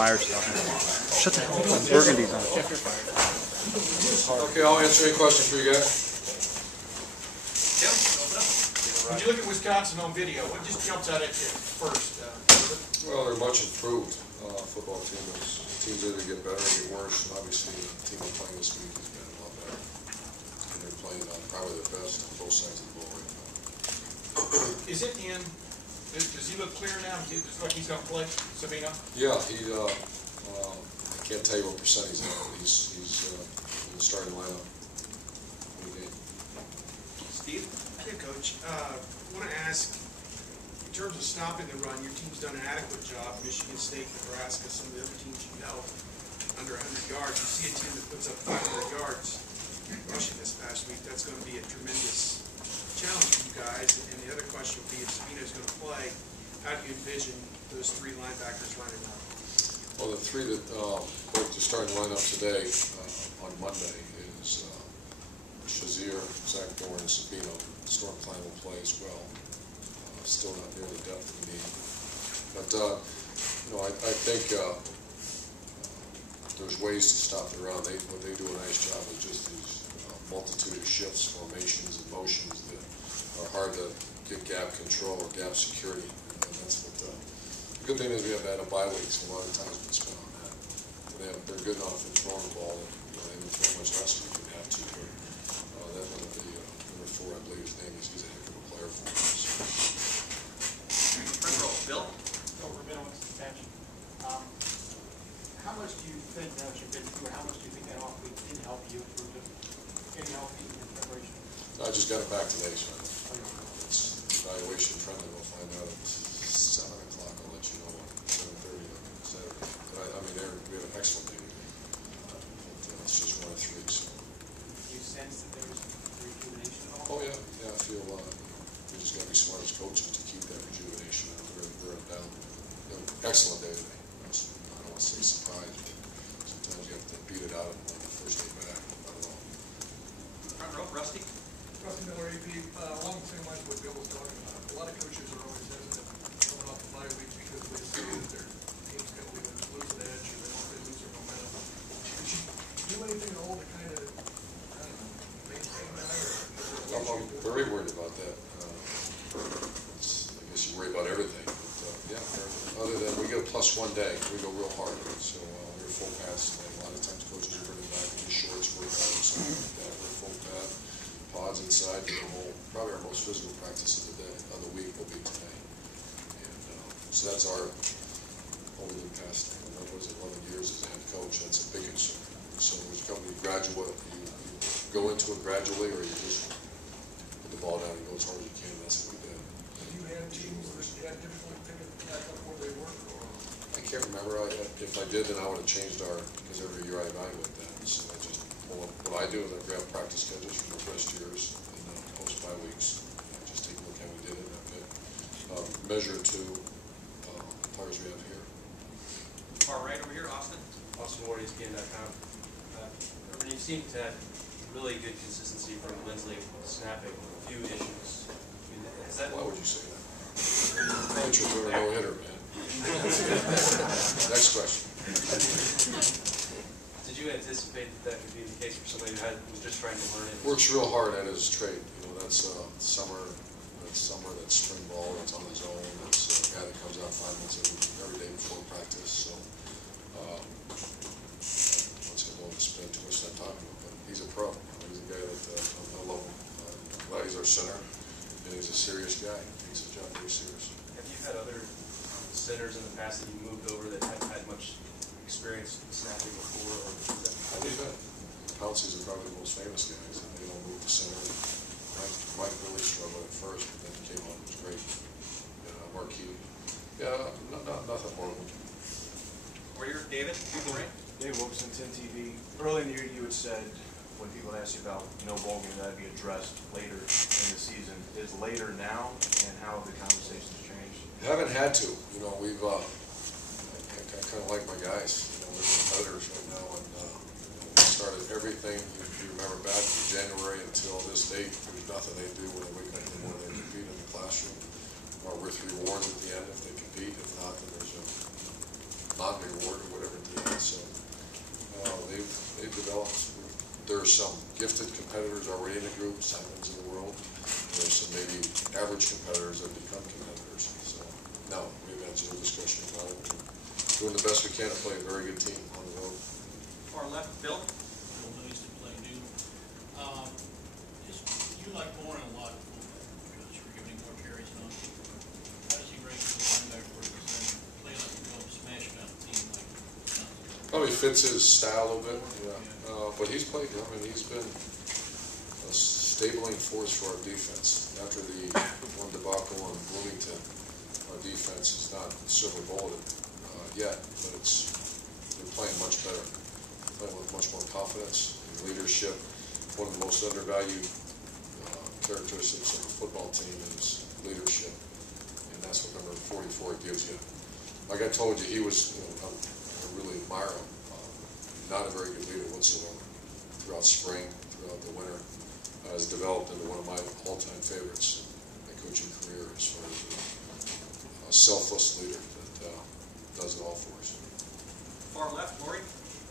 Meyer's talking. Shut the hell up. Burgundy's on. Okay, I'll answer any questions for you guys. When you look at Wisconsin on video, what just jumps out at you first? Well, they're much improved football team. Teams either get better or get worse. And obviously, the team we're playing this week has been a lot better. And they're playing probably their best on both sides of the ball right now. Is it in? Does he look clear now? Does it look like he's going to play, Sabino? Yeah, I can't tell you what percent he's at, but he's in the starting lineup. Steve? Hey, Coach. I want to ask, in terms of stopping the run, your team's done an adequate job. Michigan State, Nebraska, some of the other teams you know, under 100 yards. You see a team that puts up 500 yards rushing this past week. That's going to be a tremendous challenge for you guys. And the other question would be, if Sabino's going to play, how do you envision those three linebackers lining up? Well, the three that broke the starting lineup today on Monday is Shazier, Zach Dorn, and Sabino. Storm Klein will play as well. Still not near the depth we need. But, I think there's ways to stop the run. What they do a nice job is just these multitude of shifts, formations, and motions that are hard to get gap control or gap security. And that's what the good thing is we have had a bye week, so a lot of times we spend on that. They're good enough in throwing the ball that they don't throw much less than you can have to. But that one of the number 4, I believe his name is, he's a heck of a player for us. Front row, Bill? Over expansion. How much do you think, now that you've been through, how much do you think that off week did help you in terms of getting healthy in preparation? I just got it back today, so it's evaluation friendly. We'll find out at 7 o'clock. I'll let you know on 7:30 on Saturday. But we have an excellent day today. It's just 1 of 3. So. Do you sense that there was rejuvenation at all? Oh yeah, I feel we just got to be smart as coaches to keep that rejuvenation. We're down. Excellent day today. I don't want to say surprise, but sometimes you have to beat it out on the first day back. I don't know. Front row, Rusty? Rusty Miller, AP. Along the same lines what Bill was talking about, a lot of coaches are always hesitant coming off the bye week because they see that their team's going to lose an edge or they don't really lose their momentum. Did you do anything at all to kind of maintain that? I'm very worried about that. I guess you worry about everything. But, other than we get a +1 day, we go real hard. So we're full pass. A lot of times coaches are bringing back the shorts, workout, or something like that. We're full pad, pods inside. Probably our most physical practice of the week will be today. And so that's our, over the past, what was it, 11 years as a head coach, that's a big concern. So there's a couple of graduate, you go into it gradually, or you just put the ball down and go as hard as you can. That's what we did. You had teams that you had difficulty picking back up where they were? Or? I can't remember. If I did, then I would have changed because every year I evaluate that. So what I do is I grab practice schedules from the first years and then post-bye weeks. I just take a look how we did it and I pick. Measure it to players we have here. Far right over here, Austin? Austin Ward, ESPN.com. You seem to have really good consistency from Lindsley snapping a few issues. Why would you say that? Pitcher threw a no-hitter, man. Next question. Did you anticipate that could be the case for somebody who was just trying to learn it? Works real hard at his trade. That's summer, that's spring ball, that's on his own. That's a guy that comes out 5 months every day before practice. So let's go to spend too much time talking about him. But he's a pro. He's a guy that I love him. I'm glad he's our center, and he's a serious guy. He takes his job very serious. Have you had other centers in the past that you moved over that haven't had much experience snapping before? Or I do that. Pouncey's are probably the most famous guys, and they don't move the center. Mike really struggled at first, but then he came on. It was great. Marquis. Yeah, nothing horrible. Over here, David? Right. Dave Wilkerson, 10 TV. Early in the year, you had said, when people asked you about no bowl game, that would be addressed later in the season. Is later now, and how have the conversations changed? Haven't had to. We've I kind of like my guys. We're competitors right now, and we started everything. If you remember back from January until this date, there's nothing they do when they wake up in the morning. They compete in the classroom, or with rewards at the end if they compete. If not, then there's non-reward or whatever at the end. So they've developed. There's some gifted competitors already in the group, Simons of the world. There's some maybe average competitors that become competitors. So no, we've had zero discussion about it. We're doing the best we can to play a very good team on the road. Far left, Bill. Bill Lewis to play new. You like Bourne a lot because you're giving more carries and all. How does he rank for the linebacker versus then play like a real smash mouth team like Probably fits his style a little bit, yeah. But he's played, I mean, he's been a stabling force for our defense. After the one debacle in Bloomington, our defense is not silver bulleted yet, but they're playing much better, playing with much more confidence and leadership. One of the most undervalued characteristics of a football team is leadership, and that's what number 44 gives you. Like I told you, he was, I really admire him. Not a very good leader whatsoever. Throughout spring, throughout the winter, has developed into one of my all-time favorites in my coaching career as far as a selfless leader that does it all for us. Far left, Lori.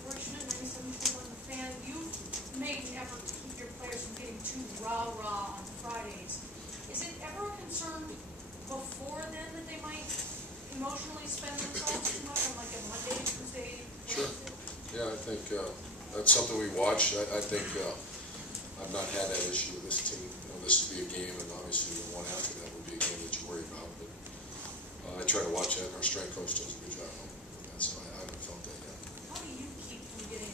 Fortunate 97.1 The Fan, you've made an effort to keep your players from getting too rah-rah on Fridays. Is it ever a concern before then that they might emotionally spend themselves too much on like a Monday, Tuesday, Wednesday? Sure. Yeah, I think that's something we watch. I think I've not had that issue with this team. This would be a game, and obviously the one after that would be a game that you worry about. But I try to watch that, and our strength coach does a good job of that, so I haven't felt that yet. How do you keep from getting,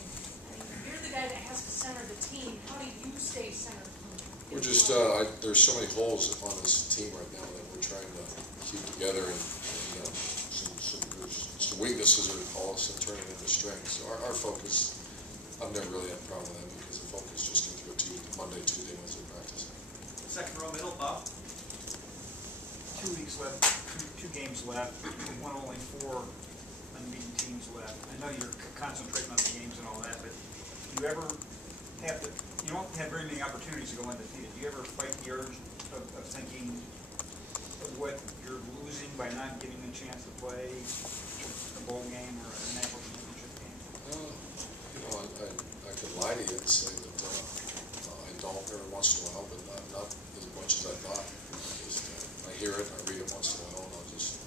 you're the guy that has to center the team. How do you stay centered? We're just, there's so many holes on this team right now that we're trying to keep together, and some weaknesses are all of a sudden turning into strengths. So our focus, I've never really had a problem with that because the focus just gets to go Monday, Tuesday, Wednesday practice. Second row, middle, Bob. 2 weeks left, two games left, only 4 unbeaten teams left. I know you're concentrating on the games and all that, but do you ever have to, you don't have very many opportunities to go undefeated. Do you ever fight the urge of thinking of what you're losing by not giving them a chance to play a bowl game or a national championship game? I could lie to you and say that I don't every once in a while, but not as much as I thought. I hear it, I read it once in a while, and I'll just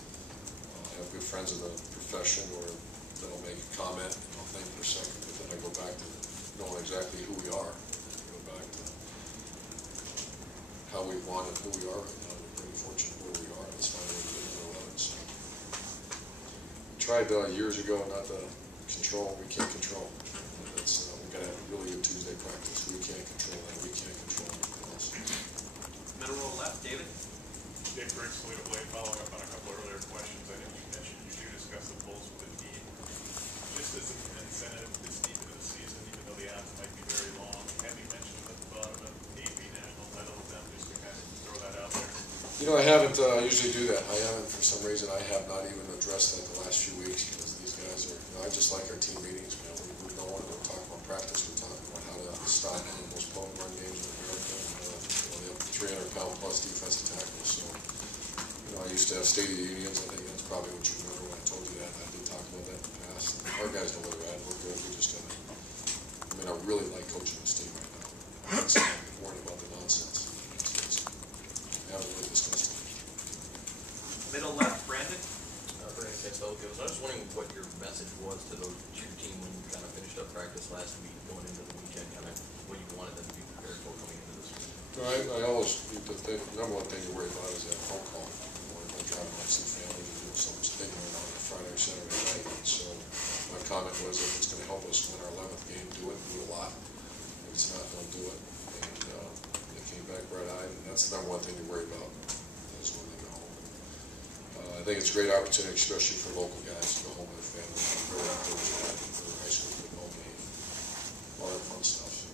I have good friends in the profession where they'll make a comment, and I'll think for a second, but then I go back to knowing exactly who we are. I go back to how we won and who we are right now. We're pretty fortunate where we are. Let's find a way to get into 11. So tried years ago not to control. We can't control. That's we got to have a really good Tuesday practice. We can't control that. We can't control anything else. Middle row left, David. Dave Briggs, Toledo Blade, following up on a couple of earlier questions. I know you mentioned you do discuss the polls with the team. Just as an incentive this deep into the season, even though the odds might be very long, have you mentioned the thought of an AP national title with them, just to kind of throw that out there? I haven't usually do that. I haven't, for some reason, I have not even addressed that the last few weeks because these guys are, I just like our team meetings, man. We don't want to talk about practice. We're talking about how to stop one of the most potent run games in America. They have 300-pound plus defensive tackles. So, I used to have State of the Unions. I think that's probably what you remember when I told you that. I did talk about that in the past. Our guys know where they're at. We're good. We just got to, I really like coaching this team right now. I'm not worried about the nonsense. We haven't really discussed it. Middle left, Brandon. Brandon Ketzel-Gills. I was wondering what your message was to your team when you kind of finished up practice last week, going into the weekend, kind of what you wanted them to be prepared for coming into this week. I always, the number one thing you worry about is that phone call. Or driving home to see family and doing something going on Friday or Saturday night. So my comment was if it's going to help us win our 11th game, do it a lot. If it's not, don't do it. And they came back bright-eyed, and that's the number one thing to worry about is when they go home. I think it's a great opportunity, especially for local guys, to go home with their family, go out there for a high school football game, all that fun stuff.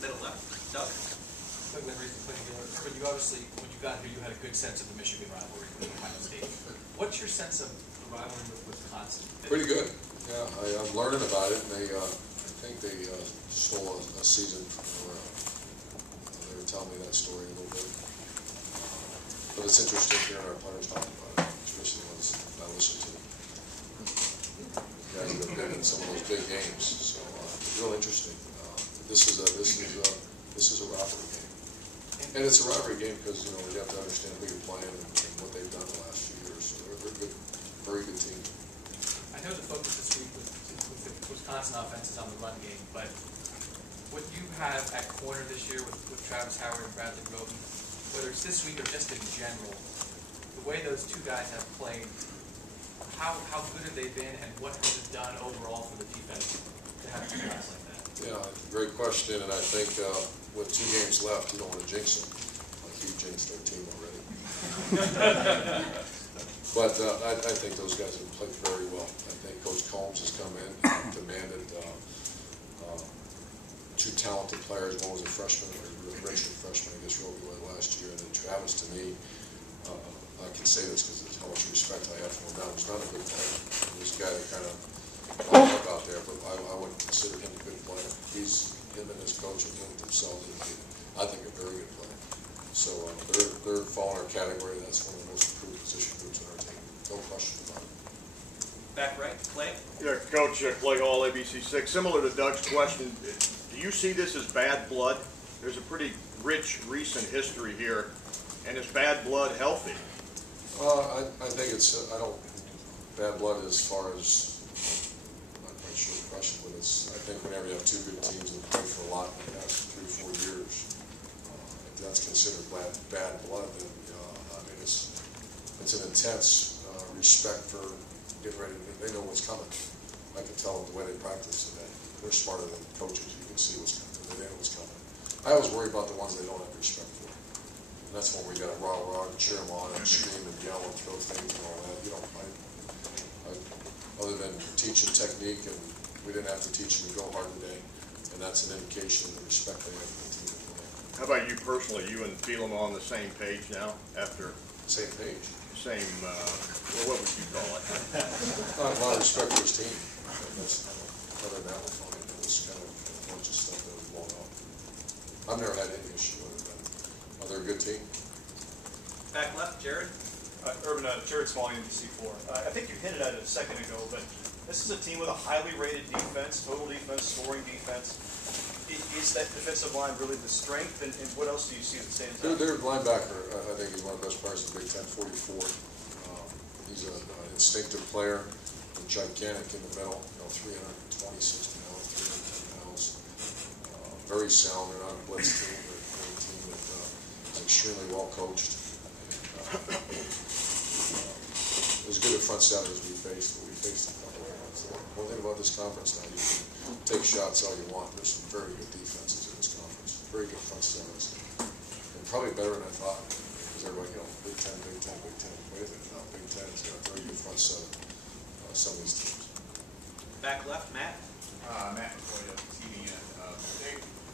Middle left, Doug. Doug Lindry from Putting Together. Urban, you obviously, when you got here, you had a good sense of the Michigan rivalry with Ohio State. What's your sense of the rivalry with Wisconsin? Pretty good. Yeah, I'm learning about it. And I think they stole a season from they were telling me that story a little bit. But it's interesting hearing our players talk about it, especially ones I listen to. in some of those big games. So real interesting. This is a rivalry game, and it's a rivalry game because you have to understand who you're playing and what they've done the last few years. So they're a good, very good team. I know the focus this week with the Wisconsin offense is on the run game, but what you have at corner this year with Travis Howard and Bradley Roden, whether it's this week or just in general, the way those two guys have played, how good have they been, and what has it done overall for the defense to have two guys like that? Yeah, great question, and I think with 2 games left, you don't want to jinx them. Like you jinxed their team already. But I think those guys have played very well. I think Coach Combs has come in and demanded 2 talented players. One was a freshman, or a redshirt freshman, I guess, really well last year. And then Travis, to me, I can say this because of how much respect I have for him now. He's not a good player. He's a guy that kind of lined up out there, but I wouldn't consider him a good player. Him and his coach have built themselves into, I think, a very good player. So they're falling our category. That's one of the most improved position groups in our team. No question about it. Back right, Clay? Yeah, Coach Clay Hall, ABC6. Similar to Doug's question, do you see this as bad blood? There's a pretty rich recent history here, and is bad blood healthy? I think it's, bad blood as far as, I'm not quite sure the question, but I think whenever you have 2 good teams that play for a lot in the past 3 or 4 years, if that's considered bad blood, then, I mean, it's an intense respect for getting ready. They know what's coming. I can tell them the way they practice today. They're smarter than coaches. You can see what's coming. They know what's coming. I always worry about the ones they don't have respect for. And that's when we got to rah-rah and cheer them on and scream and yell and throw things and all that. Other than teaching technique, and we didn't have to teach them to go hard today. And that's an indication of the respect they have for the team. How about you personally? You and Phelan on the same page now after? Same page. Same, well, what would you call it? A lot of respect for his team. Other than that, it was kind of a bunch of stuff that was blown up. I've never had any issue with it. They're a good team. Back left, Jared? Urban, Jared Smalley, NBC4. I think you hinted at it a second ago, but this is a team with a highly rated defense, total defense, scoring defense. Is that defensive line really the strength, and what else do you see that stands out? Their linebacker, I think, is one of the best players in the Big Ten, 44. He's an instinctive player, gigantic in the middle, 326 pounds, 310 pounds. Very sound. They're not a blitz team. They're a team that is extremely well coached. It was good at front seven as we faced, but we faced a couple of ones. One thing about this conference now, you can take shots all you want. There's some very good defenses in this conference. Very good front sevens. And probably better than I thought. Because everybody, Big Ten, Big Ten, Big Ten. Wait a minute now, Big Ten has got a very good front seven. Some of these teams. Back left, Matt? Matt McCoy, TVN.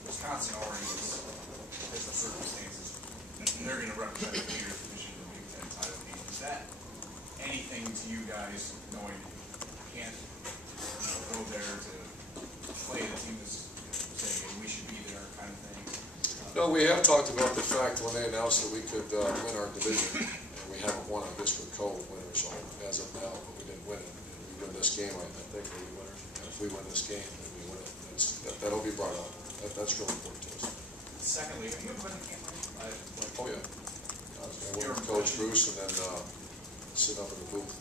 Wisconsin already is, because of circumstances, they're going to represent the leader position in the Big Ten title game. Is that anything to you guys, knowing you can't go there to play the team that's saying we should be there kind of thing? No, we have talked about the fact when they announced that we could win our division, and we haven't won, I guess, with co-winners as of now, but we didn't win it. And if we win this game, I think we'll be winners. And if we win this game, then we win it. That'll be brought up. That's really important to us. Secondly, have you ever been to camp? Oh, yeah. I went with Coach Bruce and then sit up in the booth.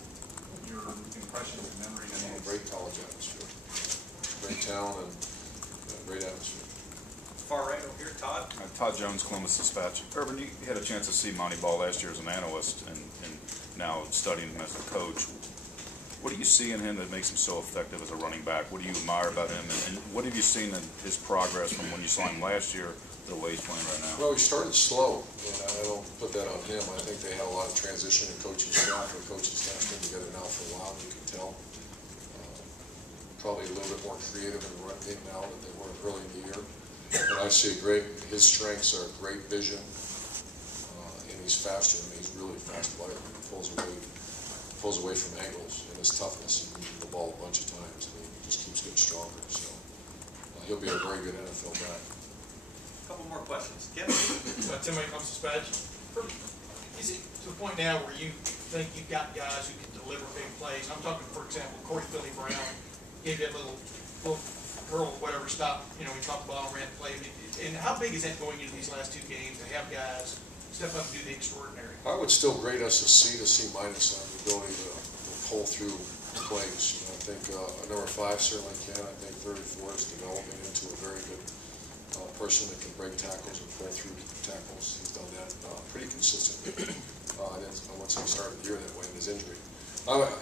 Your impressions and memories? Great college atmosphere. Great town and great atmosphere. Far right over here, Todd? Todd Jones, Columbus Dispatch. Urban, you had a chance to see Monty Ball last year as an analyst and now studying him as a coach. What do you see in him that makes him so effective as a running back? What do you admire about him? And what have you seen in his progress from when you saw him last year to the way he's playing right now? Well, he started slow, and I don't put that on him. I think they had a lot of transition in coaching staff. The coaching staff's been together now for a while, you can tell. Probably a little bit more creative in the run game now than they were early in the year. And I see his strengths are great vision, and he's faster. I mean, he's really a fast player. He pulls away from angles, and his toughness. He can move the ball a bunch of times, and he just keeps getting stronger. So he'll be a very good NFL guy. Couple more questions. Kim? Tim, when it comes to Dispatch, is it to the point now where you think you've got guys who can deliver big plays? I'm talking, for example, Corey Philly Brown. gave you a little curl, whatever, stop, you know, we caught the ball and ran the play. And how big is that going into these last 2 games to have guys step up and do the extraordinary? I would still grade us a C to C minus on the ability to pull through plays. You know, I think number 5 certainly can. I think 34 is developing into a very good person that can break tackles and pull through tackles. He's done that pretty consistently. I wouldn't say he started the year that way in his injury.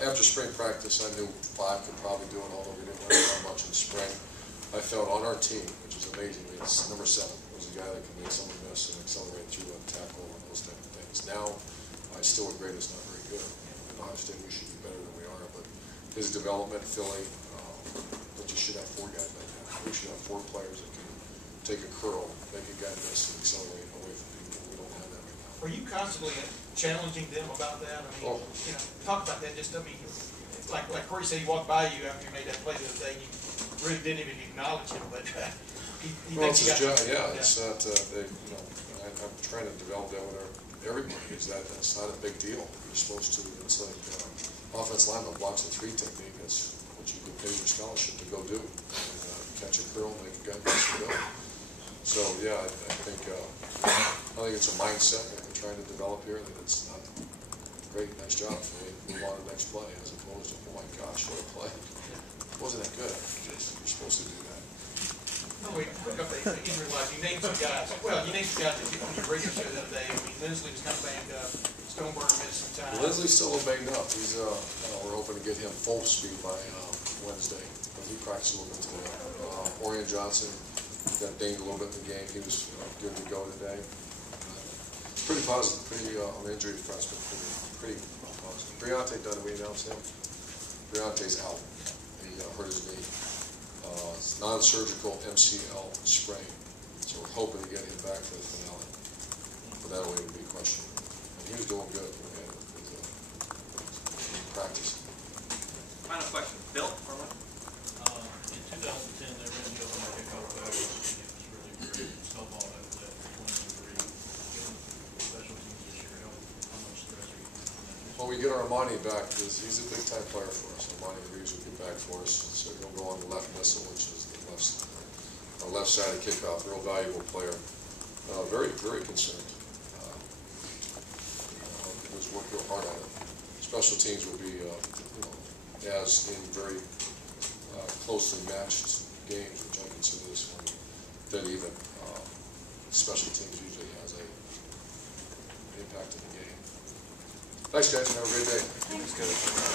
After spring practice, I knew 5 could probably do it, although we didn't run that much in spring. I felt on our team, which is amazing, it's number 7 was a guy that could make someone miss and accelerate through a tackle and those type of things. Now, I still would grade us not very good. In Ohio State, we should be better than we are, but his development, Philly, we just should have 4 guys like that. We should have 4 players that can take a curl, make a guy miss, and accelerate away from people. We don't have that right now. Were you constantly challenging them about that? I mean, you know, talk about that. Just, I mean, like Corey said, he walked by you after you made that play the other day. You really didn't even acknowledge him, but he Well, thinks it's his he got job. Yeah, it's not. You know, I'm trying to develop that with everybody. Is that's not a big deal. You're supposed to. It's like offense lineman blocks the 3 technique. That's what you get paid your scholarship to go do. And, catch a curl, make a guy miss and go. So yeah, I think it's a mindset that we're trying to develop here. That it's not great, nice job. Move on to the next play, as opposed to, oh my gosh, what a play. It wasn't that good. You're supposed to do that. Oh, wait, quick update, injury-wise, you named some guys. Well, you named some guys that on your radio show the other day. I mean, Lindsley was kind of banged up. Stoneburner missed some time. Lindsley's still a little banged up. He's we're hoping to get him full speed by Wednesday. But he practiced a little bit today. Orion Johnson got dinged a little bit in the game. He was good to go today. Pretty positive. Pretty on the injury front, pretty positive. Briante done. We announced him. Briante's out. He hurt his knee. It's non-surgical MCL sprain. So we're hoping to get him back for the finale. But that'll even be questionable. And he was doing good in practice. Final question. Bill, or what? In 2010, they ran the open kickoff backwards, and it was really great. Snowball after that for 23. Given special teams this year, how much stress are you putting on that? Well, we get our money back because he's a big-time player for us. Armani Reeves will get back for us. So he'll go on the left missile, which is our left-sided kickoff, real valuable player. Very, very concerned. He was working real hard on it. Special teams will be, as in very closely matched games, which I consider this one dead even. Special teams usually has an impact in the game. Thanks, guys. Have a great day. Thanks.